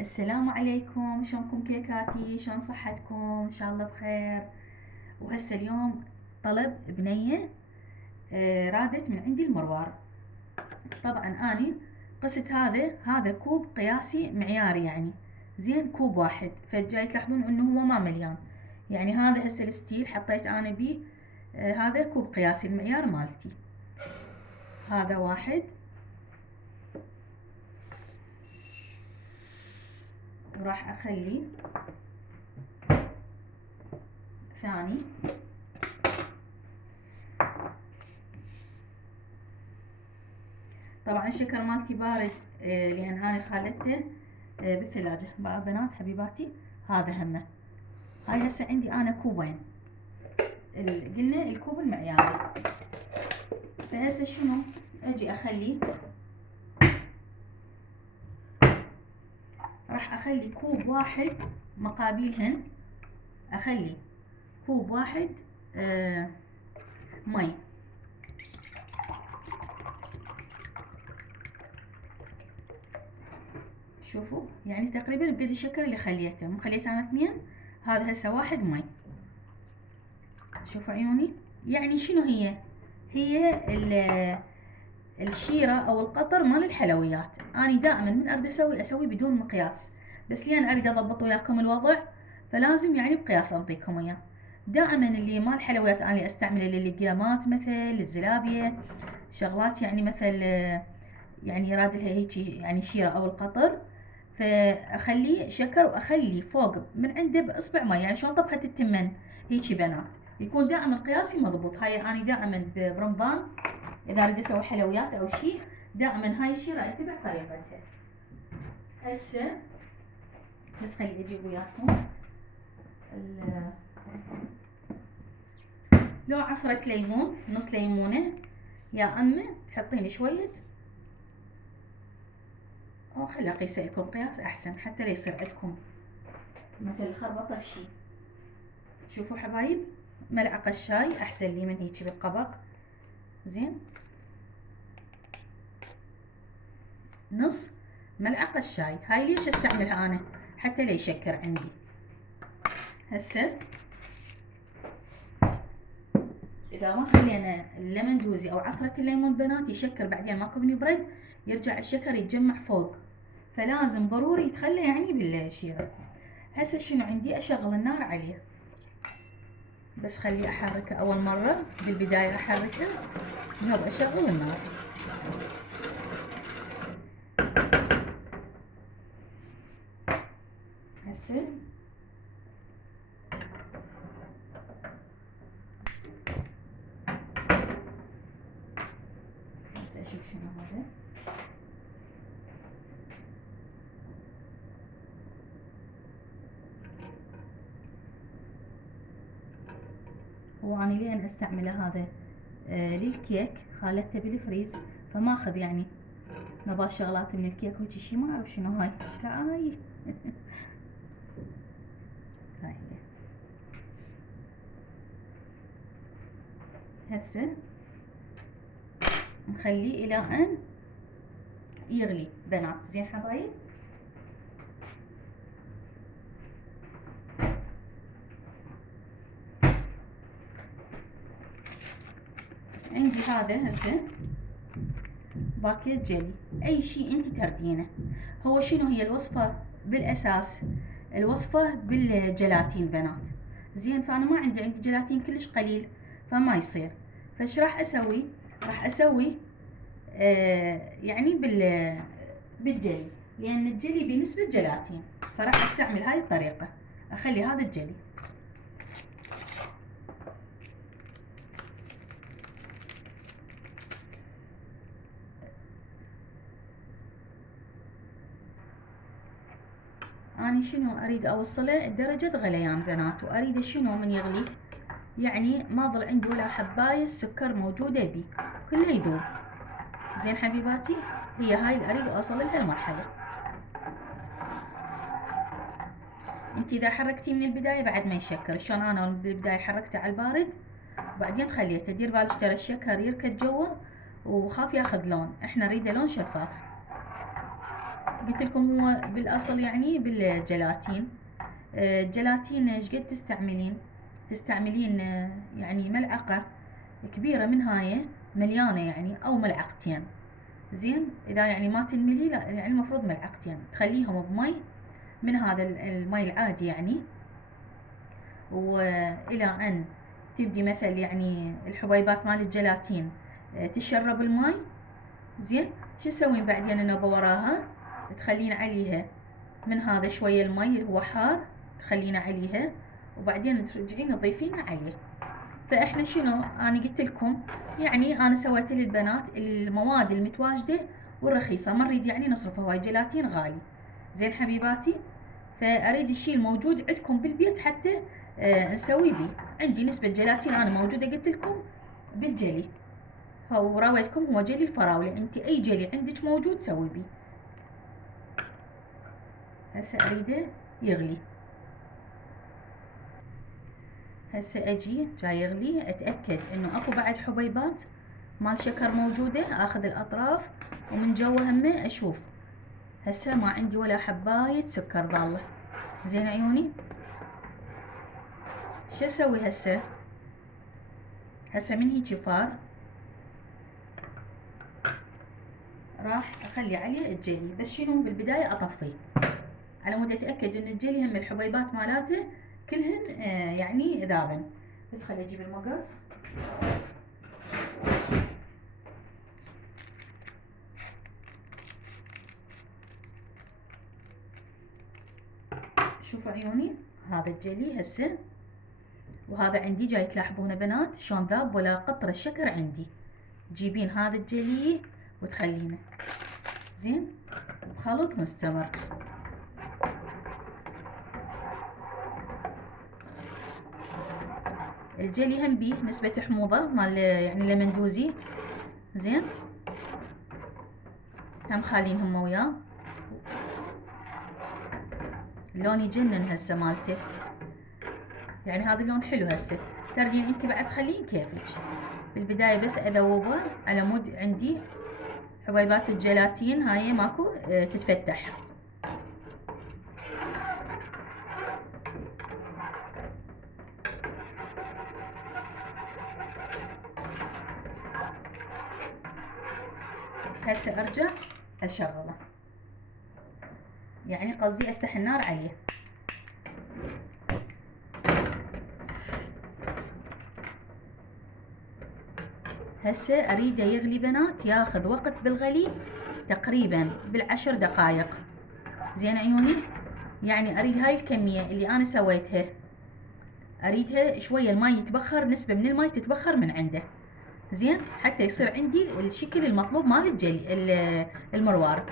السلام عليكم، شلونكم كيكاتي؟ شلون صحتكم؟ ان شاء الله بخير. وهسه اليوم طلب بنية رادت من عندي المروار. طبعا اني قست هذا كوب قياسي معياري، يعني زين كوب واحد، فجاي تلاحظون انه هو ما مليان. يعني هذا هسه الستيل حطيت انا بيه هذا كوب قياسي المعيار مالتي. هذا واحد، وراح اخلي ثاني. طبعا الشكر مالتي بارد لان انا خالته بالثلاجة. بقى بنات حبيباتي هذا همه. هاي هسه عندي انا كوبين، قلنا الكوب المعياري. فهسه شنو اجي اخلي؟ راح اخلي كوب واحد مقابيلهن، اخلي كوب واحد مي. شوفوا يعني تقريبا بقد الشكر اللي خليته، مو خليت انا 2. هذا هسه واحد مي. شوفوا عيوني، يعني شنو هي الشيرة او القطر مال الحلويات. اني دائما من اريد اسوي بدون مقياس، بس لان اريد اضبط وياكم الوضع فلازم يعني بقياس اعطيكم اياه. دائما اللي مال حلويات اني استعمله للقيامات، مثل الزلابيه، شغلات يعني مثل يعني يراد لها هيجي يعني شيرة او القطر. فاخليه شكر واخلي فوق من عنده باصبع ماء، يعني شلون طبخة التمن هيجي بنات، يكون دائما قياسي مضبوط. هاي اني دائما برمضان اذا اريد اسوي حلويات او شيء دائما هاي الشيرة اتبع طريقتها. هسه بس خلي اجيب وياكم لو عصرة ليمون، نص ليمونة يا أمه تحطين شوية، أو خلي أقيس لكم قياس أحسن حتى لا يصير عندكم مثل خربطة بشي. شوفوا حبايب، ملعقة الشاي أحسن لي من هيجي بالقبق. زين، نص ملعقة الشاي. هاي ليش استعملها أنا؟ حتى لا يشكر عندي. هسه إذا ما خلينا الليمون دوزي أو عصرة الليمون بنات يشكر بعدين ماكو بنبرد، يرجع الشكر يتجمع فوق، فلازم ضروري يتخلى يعني بالشيرة. هسه شنو عندي؟ أشغل النار عليه، بس خليه أحركه أول مرة بالبداية، أحركه يلا أشغل النار. هسه أشوف شنو هذا. هو أنا لين أستعمله هذا للكيك، خالته بالفريز فماخذ يعني نبات شغلات من الكيك وهيجي شي، ما أعرف شنو هاي. تعالي هاي هسه نخليه إلى أن يغلي بنات. زين حبايب، عندي هذا هسه باكيت جيلي، اي شيء انت تردينه. هو شنو هي الوصفة بالاساس؟ الوصفة بالجلاتين بنات. زين، فانا ما عندي جلاتين كلش قليل فما يصير. فايش راح اسوي؟ راح اسوي يعني بالجلي، لان الجلي بنسبة جلاتين، فراح استعمل هاي الطريقة. اخلي هذا الجلي، اني شنو اريد اوصله درجة غليان بنات، واريد شنو من يغلي يعني ما ظل عندي ولا حباية سكر موجودة بي، كله يذوب. زين حبيباتي، هي هاي اللي اريد اوصل لها المرحلة. انت اذا حركتي من البداية بعد ما يشكر، شلون انا بالبداية حركته على البارد وبعدين خليته. دير بالك ترى الشكر يركد جوا وخاف ياخذ لون، احنا نريده لون شفاف. قلت لكم هو بالاصل يعني بالجيلاتين. الجيلاتين ايش قد تستعملين يعني ملعقة كبيرة من هاي مليانة يعني او ملعقتين. زين اذا يعني ما تنملي لا يعني المفروض ملعقتين تخليهم بمي من هذا المي العادي يعني، والى ان تبدي مثل يعني الحبيبات مال الجيلاتين تشرب المي. زين شو تسوين بعدين النوبة وراها؟ تخلين عليها من هذا شوية المي اللي هو حار تخلينه عليها، وبعدين ترجعين تضيفينه عليه. فاحنا شنو انا قلت لكم يعني انا سويت للبنات المواد المتواجده والرخيصه، ما نريد يعني نصرف هواي جيلاتين غالي. زين حبيباتي، فاريد الشيء الموجود عندكم بالبيت حتى نسوي بيه. عندي نسبه جيلاتين انا موجوده قلت لكم بالجلي، وراويتكم هو جلي الفراوله، انت اي جلي عندك موجود سوي بيه. هسه اريده يغلي. هسه اجي جاي يغلي اتاكد انه اكو بعد حبيبات مال شكر موجوده، اخذ الاطراف ومن جوا همه اشوف. هسه ما عندي ولا حبايه سكر ضاله. زين عيوني، شو اسوي هسه؟ هسه من هيجي فار راح اخلي عليه الجلي، بس شنو بالبدايه اطفيه على مود اتاكد ان الجلي هم الحبيبات مالاته كلهن يعني ذابن. بس خلي اجيب المقص. شوفوا عيوني هذا الجلي هسه، وهذا عندي جاي تلاحظونه بنات شلون ذاب ولا قطره شكر عندي. تجيبين هذا الجلي وتخلينه زين بخلط مستمر. الجلي هم بيه نسبة حموضة مال يعني لمندوزي. زين هم خالينهم وياه، اللون يجنن هسه مالته، يعني هذا اللون حلو. هسه تردين انت بعد تخلين كيفك. بالبداية بس اذوبه على مود عندي حبيبات الجيلاتين هاي ماكو تتفتح. هسه ارجع اشغله، يعني قصدي افتح النار عليه. هسه اريده يغلي بنات، ياخذ وقت بالغلي تقريبا بالعشر دقائق. زين عيوني، يعني اريد هاي الكمية اللي انا سويتها اريدها شوية الماء يتبخر، نسبة من الماء تتبخر من عنده. زين حتى يصير عندي الشكل المطلوب مال الجلي المروار.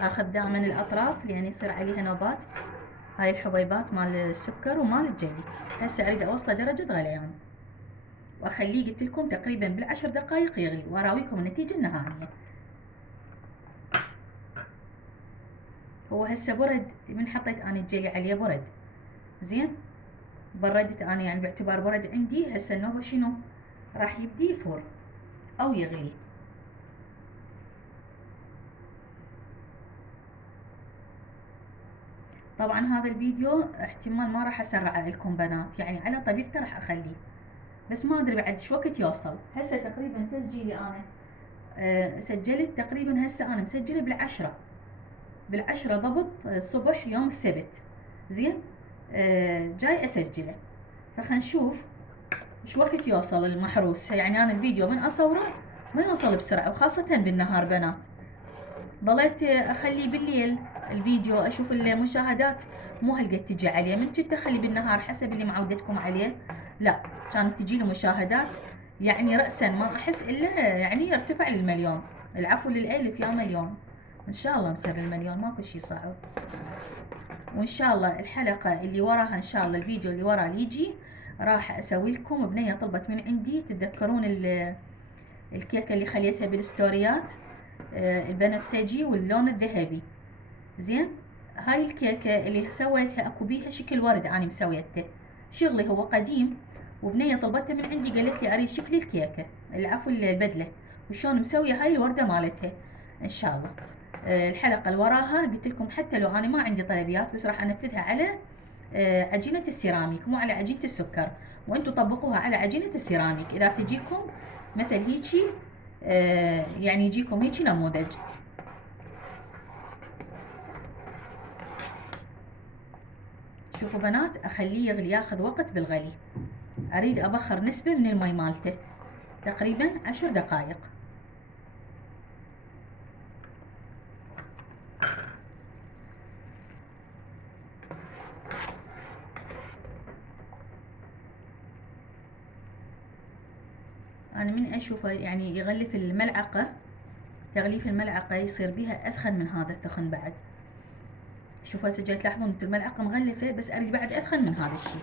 اخذ دائما الاطراف لان يصير عليها نوبات هاي الحبيبات مال السكر ومال الجلي. هسه اريد اوصله درجة غليان واخليه قلت لكم تقريبا بالعشر دقائق يغلي، واراويكم النتيجة النهائية. هو هسه برد من حطيت انا الجلي عليه برد. زين بردت انا يعني باعتبار برد عندي. هسه النوبة شنو راح يبدي يفور او يغلي. طبعا هذا الفيديو احتمال ما راح اسرعه لكم بنات، يعني على طبيعته راح اخليه، بس ما ادري بعد شو وقت يوصل. هسه تقريبا تسجيلي انا سجلت تقريبا هسه انا مسجله بالعشرة ضبط الصبح يوم السبت. زين جاي اسجله، فخلينا نشوف شو وقت يوصل المحروس. يعني انا الفيديو من اصوره ما يوصل بسرعه، وخاصه بالنهار بنات. ضليت اخلي بالليل الفيديو اشوف المشاهدات مو هالقد تجي عليه، من كنت اخلي بالنهار حسب اللي معودتكم عليه لا كانت تجي له مشاهدات يعني رأسا ما احس الا يعني يرتفع للمليون. العفو للالف يا مليون. ان شاء الله نصير للمليون ماكو شي صعب، وان شاء الله الحلقة اللي وراها ان شاء الله الفيديو اللي وراه اللي يجي راح اسوي لكم. بنية طلبت من عندي تتذكرون الكيكة اللي خليتها بالستوريات البنفسجي واللون الذهبي. زين هاي الكيكة اللي سويتها اكو بيها شكل ورد، اني مسويته شغلي هو قديم وبنية طلبتها من عندي قالت لي اريد شكل الكيكة، العفو البدلة، وشلون مسوية هاي الوردة مالتها ان شاء الله. الحلقة اللي وراها قلت لكم حتى لو انا ما عندي طلبيات بس راح انفذها على عجينة السيراميك مو على عجينة السكر، وانتم طبقوها على عجينة السيراميك اذا تجيكم مثل هيجي يعني يجيكم هيجي نموذج. شوفوا بنات اخليه يغلي، ياخذ وقت بالغلي. اريد ابخر نسبة من المي مالته تقريبا 10 دقائق. انا من اشوفه يعني يغلف الملعقة، تغليف الملعقة يصير بيها اثخن من هذا التخن بعد. شوفوا هسه جاي تلاحظون انتم الملعقة مغلفة بس اريد بعد اثخن من هذا الشيء.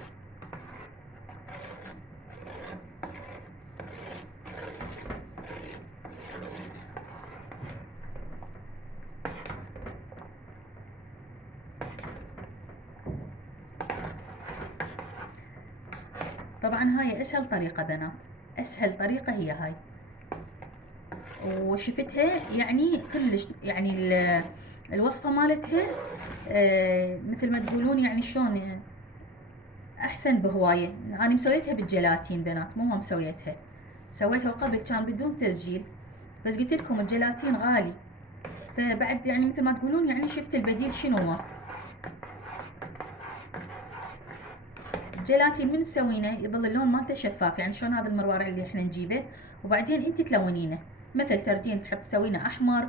طبعا هاي اسهل طريقة بنات، اسهل طريقة هي هاي، وشفتها يعني كلش يعني الوصفة مالتها مثل ما تقولون يعني شلون احسن بهواية. انا مسويتها بالجيلاتين بنات، مو ما مسويتها، سويتها قبل كان بدون تسجيل، بس قلت لكم الجيلاتين غالي، فبعد يعني مثل ما تقولون يعني شفت البديل شنو هو. الجيلاتين من تسوينه يظل اللون مالته شفاف، يعني شلون هذا المروار اللي احنا نجيبه وبعدين انت تلونينه، مثل تردين تحط تسوينه احمر،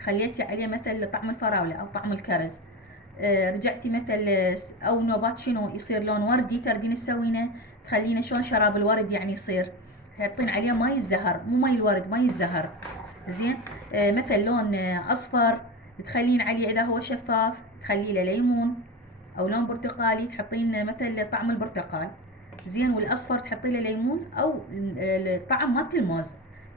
خليتي عليه مثل طعم الفراولة او طعم الكرز، رجعتي مثل او نوبات شنو يصير لون وردي تردين تسوينه، تخلينه شلون شراب الورد يعني يصير، تحطين عليه ماي الزهر مو ماي الورد ماي الزهر، زين. مثل لون اصفر تخلين عليه اذا هو شفاف تخلي له ليمون، او لون برتقالي تحطين مثل طعم البرتقال، زين، والاصفر تحطي له ليمون او الطعم مالت الموز،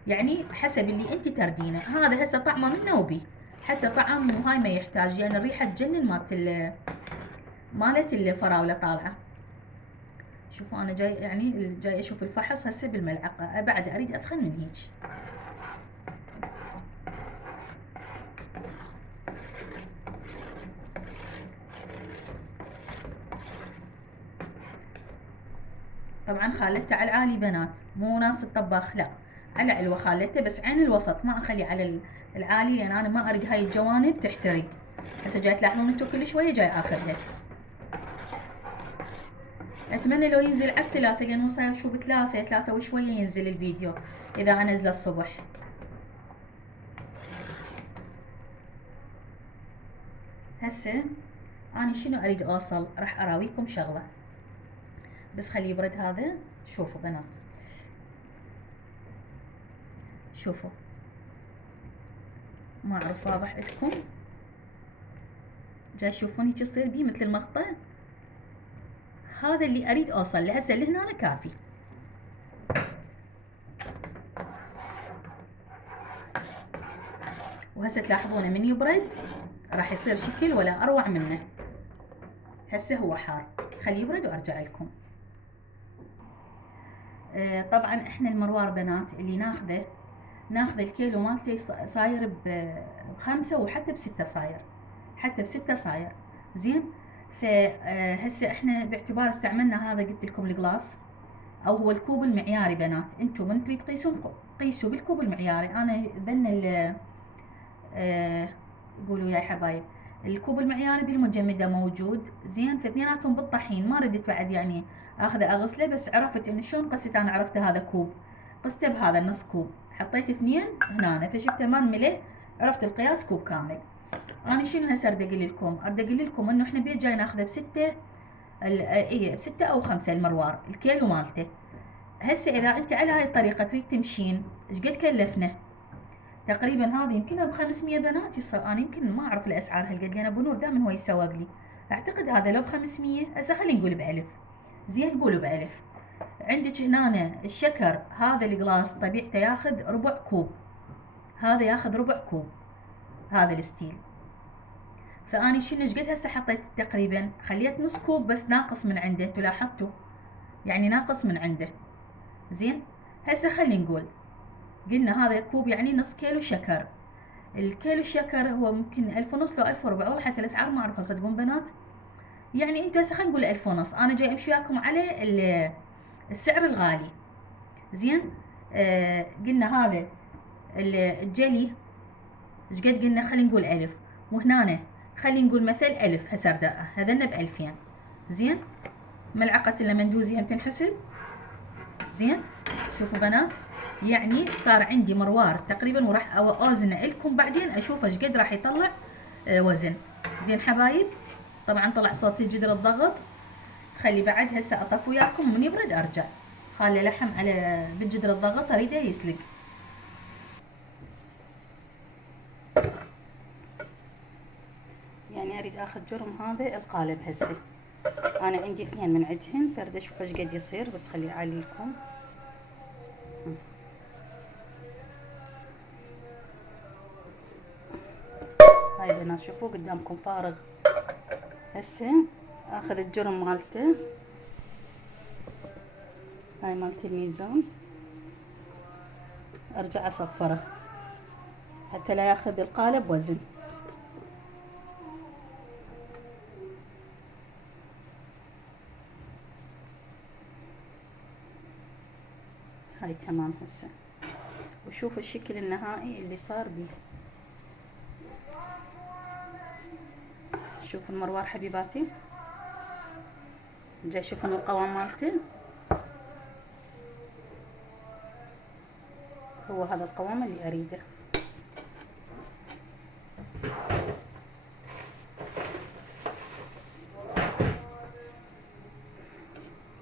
يعني حسب اللي انت تردينه. هذا هسه طعمه منه وبي، حتى طعم وهاي ما يحتاج لان يعني الريحه تجنن مالت الفراوله طالعه. شوفوا انا جاي يعني جاي اشوف الفحص هسه بالملعقه، بعد اريد اثخن من هيك. طبعا خالته على العالي بنات، مو ناس الطباخ لا، على علوة خالته، بس عين الوسط ما اخلي على العالي لان انا ما اريد هاي الجوانب تحترق. هسه جاي تلاحظون انتم كل شويه جاي اخذها. اتمنى لو ينزل على الثلاثة لان هو صاير شو ثلاثة وشويه ينزل الفيديو اذا انزله الصبح. هسه انا شنو اريد اوصل، راح اراويكم شغله بس خليه يبرد هذا. شوفوا بنات، شوفوا ما اعرف واضح عندكم، جاي تشوفون هيك يصير بيه مثل المخطه، هذا اللي اريد اوصل له. هسه لهنا كافي. وهسه تلاحظونه من يبرد راح يصير شكل ولا اروع منه. هسه هو حار، خليه يبرد وارجع لكم. طبعا احنا المروار بنات اللي ناخذه الكيلو مالته صاير ب5 وحتى ب6 صاير، حتى ب6 صاير، زين. فهسه احنا باعتبار استعملنا هذا قلت لكم القلاص او هو الكوب المعياري بنات، انتم من تريد تقيسون قيسوا بالكوب المعياري. انا ذن قولوا يا حبايب الكوب المعياري بالمجمدة موجود، زين. فاثنيناتهم بالطحين ما ردت بعد يعني اخذه اغسله، بس عرفت انه شلون قست، انا عرفت هذا كوب قسته بهذا النص كوب، حطيت 2 هنا فشفته ما ملي، عرفت القياس كوب كامل. انا شنو هسه اريد اقول لكم، اريد اقول لكم انه احنا بيت جاي ناخذه ب6 ب6 او 5 المروار الكيلو مالته. هسه اذا انت على هاي الطريقه تريد تمشين ايش قد كلفنا؟ تقريبا هذه يمكن ب500 بنات يصير، انا يمكن ما اعرف الاسعار هالقد لان ابو نور دائما هو يسوق لي، اعتقد هذا لو ب500. هسه خلينا نقول ب1000، زين قولوا ب1000. عندك هنا الشكر هذا القلاص طبيعته ياخذ ربع كوب، هذا ياخذ ربع كوب هذا الستيل. فاني شنو ايش قد هسه حطيت تقريبا، خليت نص كوب بس ناقص من عنده، انتوا لاحظتوا يعني ناقص من عنده. زين، هسه خلي نقول قلنا هذا كوب يعني نص كيلو شكر. الكيلو الشكر هو ممكن 1500 لو 1400، والله حتى الاسعار ما اعرفها صدقون بنات. يعني انتوا هسه خلينا نقول 1500، انا جاي امشي وياكم على السعر الغالي. زين، قلنا هذا الجلي ايش قد قلنا؟ خلينا نقول 1000، وهنا خلينا نقول مثل 1000. هسه ابدا هذلنا ب2000. زين، ملعقة اللمندوزي هم تنحسب. زين، شوفوا بنات، يعني صار عندي مروار تقريبا، وراح اوزنه لكم بعدين اشوف ايش قد راح يطلع وزن. زين حبايب، طبعا طلع صوت جدر الضغط. خلي بعد هسه اطفي وياكم، من يبرد ارجع. خلي لحم على بالجدر الضغط اريده يسلق. يعني اريد اخذ جرم هذا القالب هسه. انا عندي 2 من عندهن، فرد اشوف ايش قد يصير، بس خلي اعلي لكم. هاي بنات شوفوا قدامكم فارغ. هسه اخذ الجرم مالته، هاي مالت الميزان، ارجع اصفره حتى لا ياخذ القالب وزن. هاي تمام هسه، وشوف الشكل النهائي اللي صار بيه. شوفوا المروار حبيباتي، جاي شوفوا القوام مالته، هو هذا القوام اللي اريده.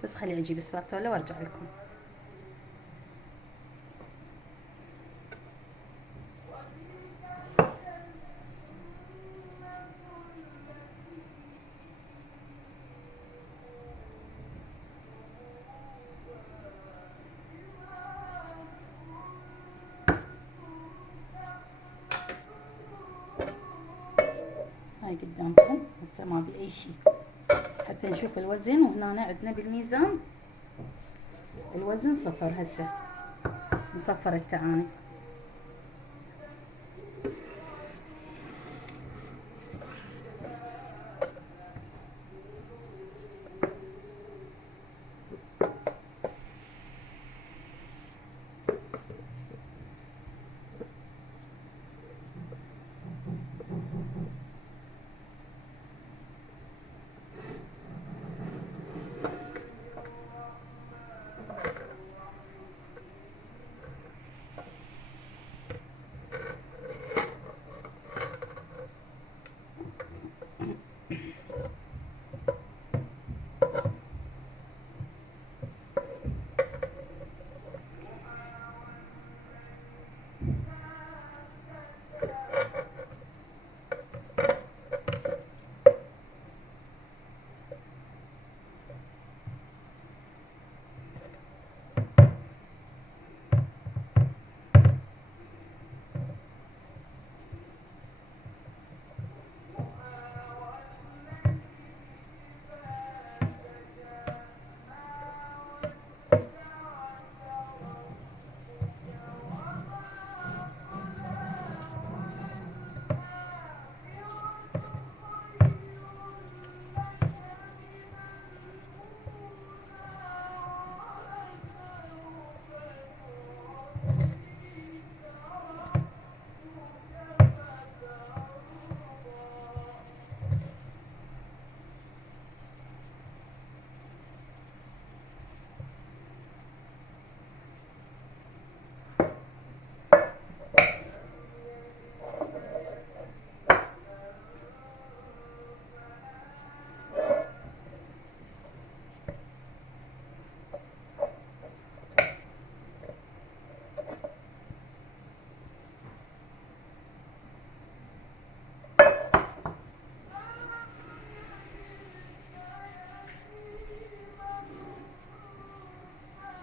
بس خلي اجيب سباتولا وارجع لكم. هاي قدامكم هسه ما بي اي شيء، حتى نشوف الوزن. وهنا عندنا بالميزان الوزن صفر، هسه مصفر التعاني.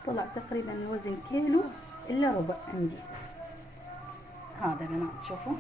طلع تقريبا الوزن كيلو الا ربع عندي. هذا بنات شوفوا